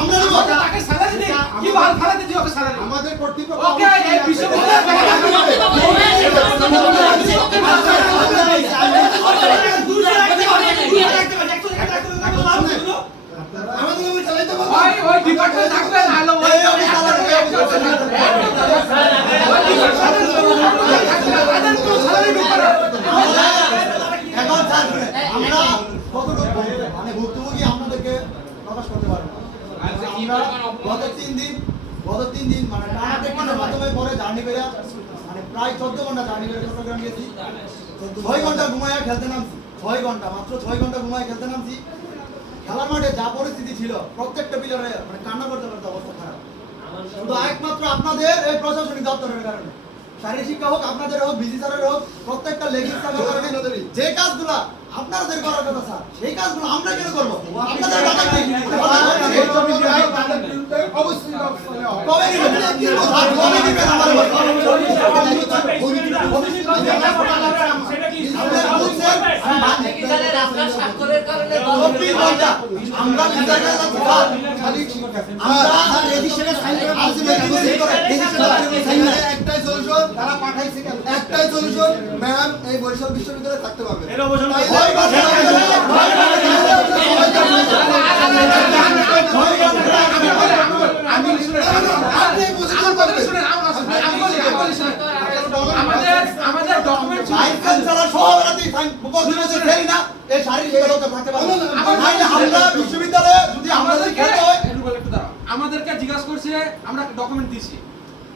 আমরা নেব তাকে স্যালারি দেই কি ভাল ফালাতে দিও ওকে স্যালারি আমাদের কর্তৃপক্ষ ওকে এই বিশ্ববিদ্যালয় আমাদের আমি চালাইতে পারবো ওই ডিপার্টমেন্ট থাকবে না হলো ওই এখন স্যার আমরা কতটুকু মানে ভুক্তভোগী আপনাদেরকে প্রকাশ করতে পারবো আমরা গত তিন দিন মানে টানা টেকনিকের মাধ্যমে পরে জার্নি করে মানে প্রায় 14 ঘন্টা জার্নি করে চট্টগ্রাম গেছি 6 ঘন্টা ঘুমায়া খেলতে নামছি 6 ঘন্টা মাত্র 6 ঘন্টা ঘুমায়া খেলতে নামছি খেলার মাঠে যা পরিস্থিতি ছিল প্রত্যেকটা প্লেয়ারে মানে কান্না করতে করতে অবস্থা খারাপ শুধু একমাত্র আপনাদের এই প্রশাসনিক দপ্তরের কারণে শারীরিক শিক্ষা হোক আপনাদের হোক বিজি স্যারের হোক প্রত্যেকটা লেগিংস থাকার কারণে যে কাজগুলো আপনাদের করার কথা স্যার সেই কাজগুলো আমরা কেন করবো আপনাদের কথা কি অবশ্যই কবে দিবেন কবে দিবেন আমার আমরা একটাই সলিউশন তারা পাঠাইছে একটাই সলিউশন ম্যাম এই বরিশাল বিশ্ববিদ্যালয়ে থাকতে পারবে আমাদের ডকুমেন্ট আমাদেরকে জিজ্ঞাসা করছে আমরা ডকুমেন্ট দিছি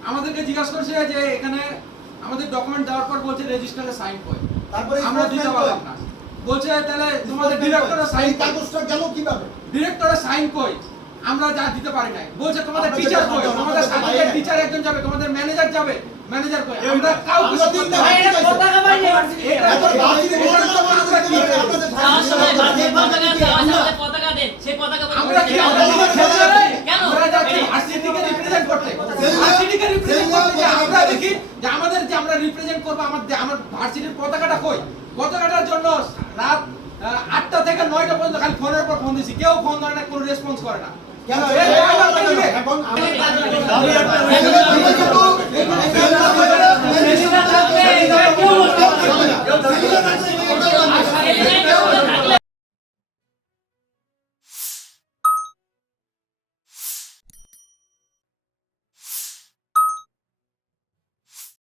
আমাদেরকে জিজ্ঞাসা করছে যে এখানে আমাদের ডকুমেন্ট দেওয়ার পর বলছে রেজিস্টারে সাইন কই তারপরে আমরা দিতে পারলাম না বলছে তাহলে তোমাদের ডিরেক্টরে সাইন কাগজটা গেল কিভাবে ডিরেক্টরে সাইন কই আমরা যা দিতে পারি নাই বলছে তোমাদের টিচার কই তোমাদের সাথে টিচার একজন যাবে তোমাদের ম্যানেজার যাবে ম্যানেজার কই আমরা কাউকে দিতে পারি না পতাকা বাইরে পতাকা দেন সেই পতাকা আমরা কি আমরা যাচ্ছি ভার্সিটিকে রিপ্রেজেন্ট করতে ভার্সিটিকে রিপ্রেজেন্ট করতে আমরা দেখি যে আমাদের যে আমরা রিপ্রেজেন্ট করব আমার ভার্সিটির পতাকাটা কই পতাকাটার জন্য রাত 8টা থেকে 9টা পর্যন্ত খালি ফোনের পর ফোন দিছি কেউ ফোন ধরে না কোনো রেসপন্স করে না কেন এখন